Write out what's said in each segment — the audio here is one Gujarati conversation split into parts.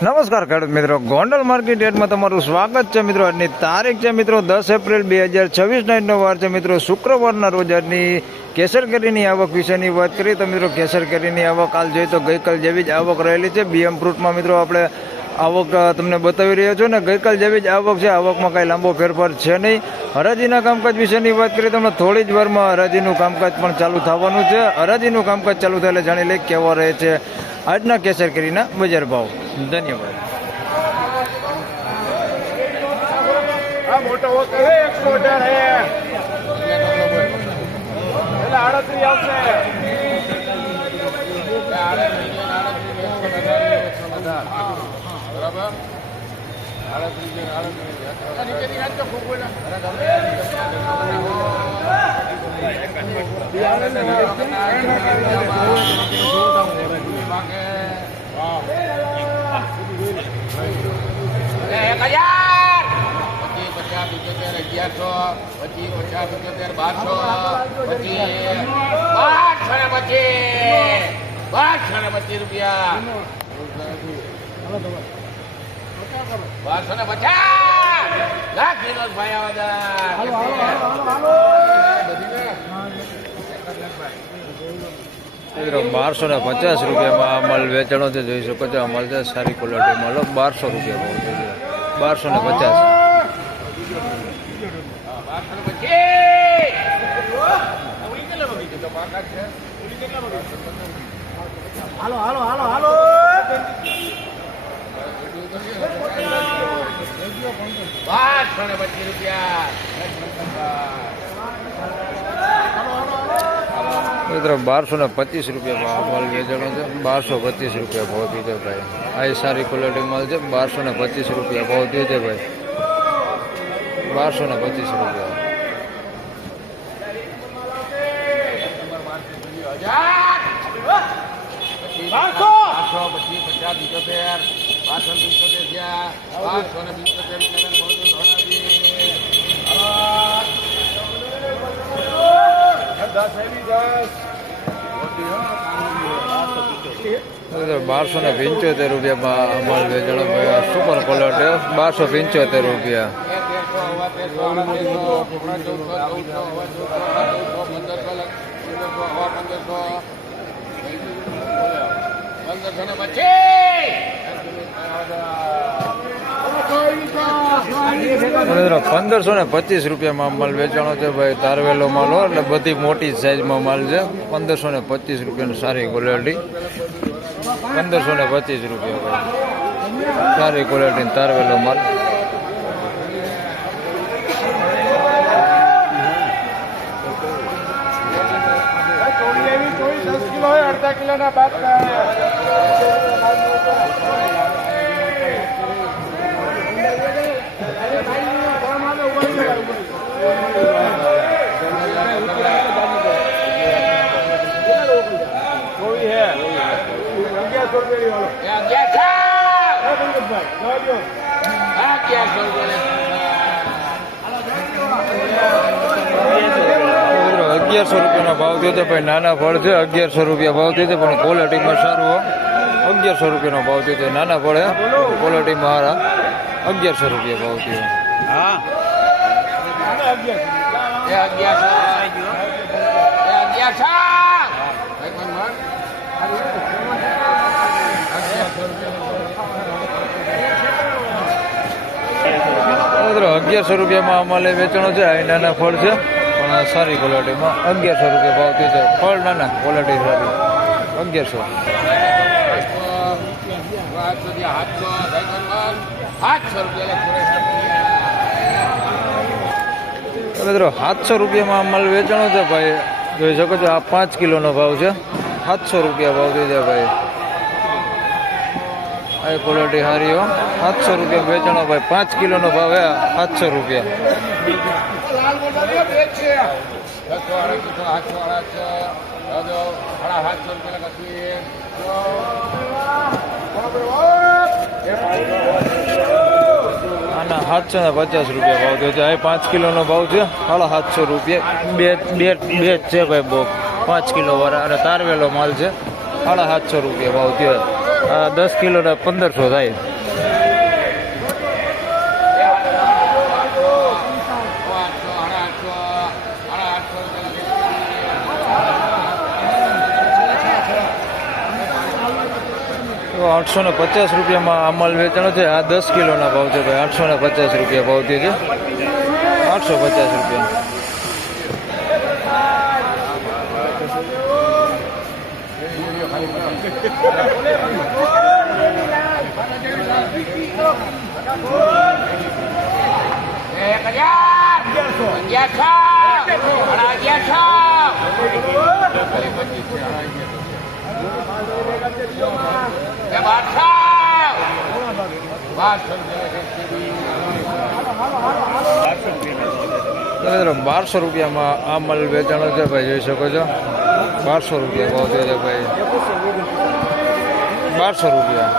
નમસ્કાર ખેડૂત મિત્રો, ગોંડલ માર્કેટ યાર્ડમાં તમારું સ્વાગત છે મિત્રો. આજની તારીખ છે મિત્રો 10 એપ્રિલ 2026 આજનો વાર છે મિત્રો શુક્રવારના રોજ. આજની કેસર કેરીની આવક વિશેની વાત કરીએ તો મિત્રો કેસર કેરીની આવક હાલ જોઈએ તો ગઈકાલ જેવી જ આવક રહેલી છે. બીએમ ફ્રૂટમાં મિત્રો આપણે આવક તમને બતાવી રહ્યા છો ને, ગઈકાલ જેવી જ આવક છે. આવકમાં કાંઈ લાંબો ફેરફાર છે નહીં. હરાજીના કામકાજ વિશેની વાત કરીએ તો હમણાં થોડી જ વારમાં હરાજીનું કામકાજ પણ ચાલુ થવાનું છે. હરાજીનું કામકાજ ચાલુ થાય એટલે જાણી લઈએ કેવો રહે છે આજના કેસર કેરીના બજાર ભાવ. ધન્યવાદ. મોટો હોતો હે એક્સપોર્ટર હે એટલે 38 આવશે. બરાબર 1250 રૂપિયા 1250 લાખ વિનોદ ભાઈ મિત્રો 1250 રૂપિયામાં માલ વેચાણો છે. જોઈ શકો છો માલ છે સારી ક્વોલિટી માલ. 1200 રૂપિયા ભાવ છે. 1250. હાલો હાલો હાલો હાલો 1225 રૂપિયા મિત્રો 1225 રૂપિયા માલ વેચાણો છે. 1225 રૂપિયા ભાવ દીધો ભાઈ. આ સારી ક્વોલિટી માલ છે. 1225 રૂપિયા ભાવ દીધો ભાઈ. 1225 રૂપિયા. બારસો ને 75 રૂપિયામાં માલ વેચાણો સુપર ક્વોલિટી. 1275 રૂપિયા. મિત્રો 1525 રૂપિયામાં માલ વેચાણો છે ભાઈ. તારવેલો માલ હોય એટલે બધી મોટી સાઈઝમાં માલ છે. 1525 રૂપિયાની સારી ક્વોલિટી. 1525 રૂપિયા ભાઈ. સારી ક્વોલિટી તારવેલો માલ. અડધા કિલોના બાદ ₹1100 રૂપિયાનો ભાવ થયો છે ભાઈ. નાના ફળ છે 1100 રૂપિયા ભાવ થયો છે પણ ક્વોલિટીમાં સારું. 1100 રૂપિયાનો ભાવ થયો છે. નાના ફળ ક્વોલિટીમાં સારા. 1100 રૂપિયા ભાવ થયો. હા ₹1100 રૂપિયામાં અમારે વેચાણો છે. આ નાના ફળ છે પણ સારી ક્વોલિટીમાં. 1100 રૂપિયા ભાવ થયો છે. ફળ નાના, ક્વોલિટી સારી. 1100. મિત્રો 700 રૂપિયામાં માલ વેચાણો છે ભાઈ. જોઈ શકો છો આ 5 કિલોનો ભાવ છે. 700 રૂપિયા ભાવ થઈ જાય ભાઈ. આ ક્વોલિટી સારી હો. 700 રૂપિયા વેચાણો ભાઈ. 5 કિલોનો ભાવ હે 700 રૂપિયા. આના 750 રૂપિયા ભાવ થયો છે. આ 5 કિલોનો ભાવ છે. 750 રૂપિયા. બે છે ભાઈ. બહુ 5 કિલો વાળા અને તારવેલો માલ છે. 750 રૂપિયા ભાવ થયો. આ 10 કિલોના 1500 થાય. તો 850 રૂપિયામાં આ માલ વેચાણો છે. આ 10 કિલોના ભાવ છે ભાઈ. 850 રૂપિયા ભાવ થયો છે. 850 રૂપિયા. મિત્રો 1200 રૂપિયામાં આ માલ વેચાણો છે ભાઈ. જોઈ શકો છો 1200 રૂપિયા ભાવ થયો છે ભાઈ. 1200 રૂપિયા.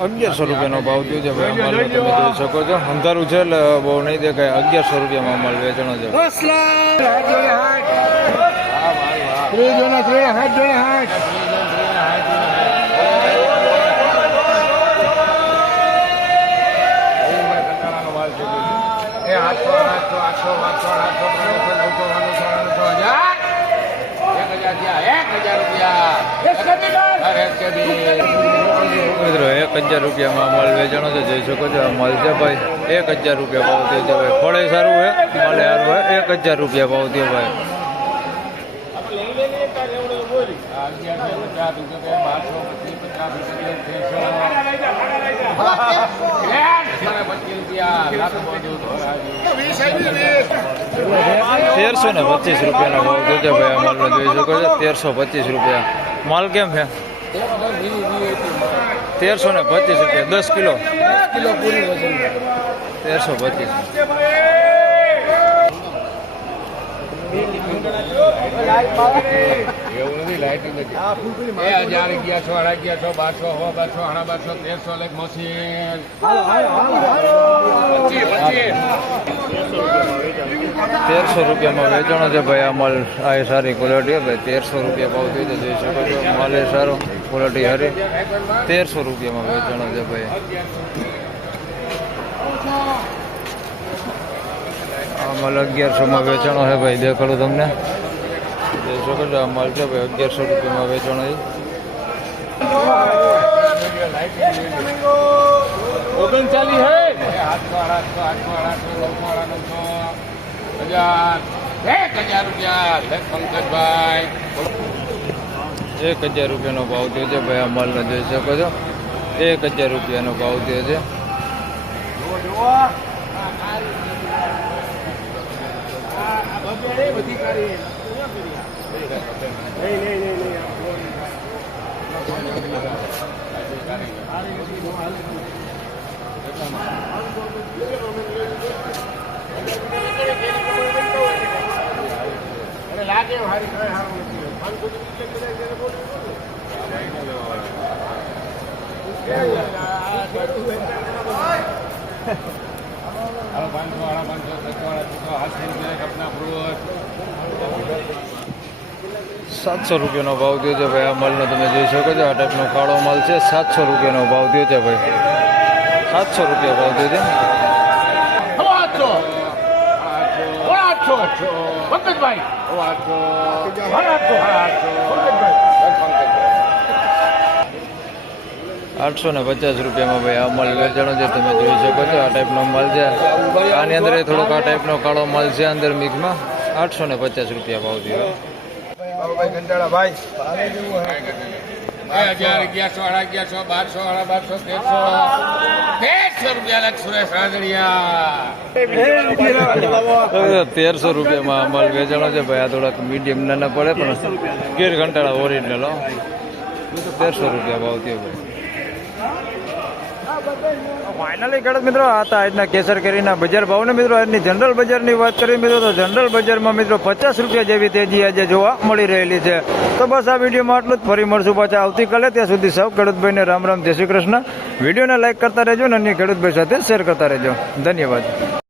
₹1100 રૂપિયાનો ભાવ થયો છે ભાઈ. અમારે તમે જોઈ શકો છો. અંધારું છે એટલે બહુ નહીં દેખાય. 1100 રૂપિયામાં અમાલ વેચાણો છે. મિત્રો 1000 રૂપિયામાં માલ વેચાણો છે. જોઈ શકો છો આ માલ છે ભાઈ. 1000 રૂપિયા ભાવ થયો છે ભાઈ. ફળે સારું હોય, માલે સારું હોય. 1000 રૂપિયા ભાવ થયો ભાઈ. ₹1325 રૂપિયાનો ભાવ થયો છે ભાઈ. આ માલનો જોઈ શકો છો 1325 રૂપિયા. માલ કેમ છે? 1325 રૂપિયા. 10 કિલો 1300 રૂપિયામાં વેચાણો છે ભાઈ. આ માલ આ સારી ક્વોલિટી ભાઈ. 1300 રૂપિયા ભાવ થયો છે. જોઈ શકો છો માલ એ સારો, ક્વોલિટી સારી. 1300 રૂપિયામાં વેચાણો છે ભાઈ. આ માલ 1100માં વેચાણો છે ભાઈ. દેખાડું તમને. જોઈ શકો છો આ માલ છે ભાઈ. 1100 રૂપિયામાં વેચાણો છે. 1000 રૂપિયાનો ભાવ થયો છે ભાઈ. આ માલનો જોઈ શકો છો 1000 રૂપિયાનો ભાવ થયો છે. ₹700 રૂપિયાનો ભાવ થયો છે ભાઈ. આ માલનો તમે જોઈ શકો છો. આ ટાઈપનો કાળો માલ છે. 700 રૂપિયાનો ભાવ થયો છે ભાઈ. 700 રૂપિયા ભાવ થયો છે. ₹850 રૂપિયામાં ભાઈ આ માલ વેચાણો છે. તમે જોઈ શકો છો આ ટાઈપનો માલ છે. આની અંદર થોડોક આ ટાઈપનો કાળો માલ છે અંદર મિક્સમાં. 850 રૂપિયા ભાવ થયો. ભાઈ 1300 રૂપિયામાં માલ વેચાણો છે ભાઈ. આ થોડાક મીડિયમ નાના પડે પણ ગીર ઘંટાળા ઓરિજિનલ. 1300 રૂપિયા ભાવ થયો ભાઈ. ફાઇનલી ખેડૂત મિત્રો આ હતા આજના કેસર કેરીના બજાર ભાવને મિત્રો આજની જનરલ બજારની વાત કરીએ મિત્રો તો જનરલ બજારમાં મિત્રો 50 રૂપિયા જેવી તેજી આજે જોવા મળી રહેલી છે. તો બસ આ વિડીયોમાં આટલું જ. ફરી મળશું પાછા આવતીકાલે. ત્યાં સુધી સૌ ખેડૂતભાઈને રામ રામ, જય શ્રી કૃષ્ણ. વિડીયોને લાઈક કરતા રહેજો અને અન્ય ખેડૂતભાઈ સાથે શેર કરતા રહેજો. ધન્યવાદ.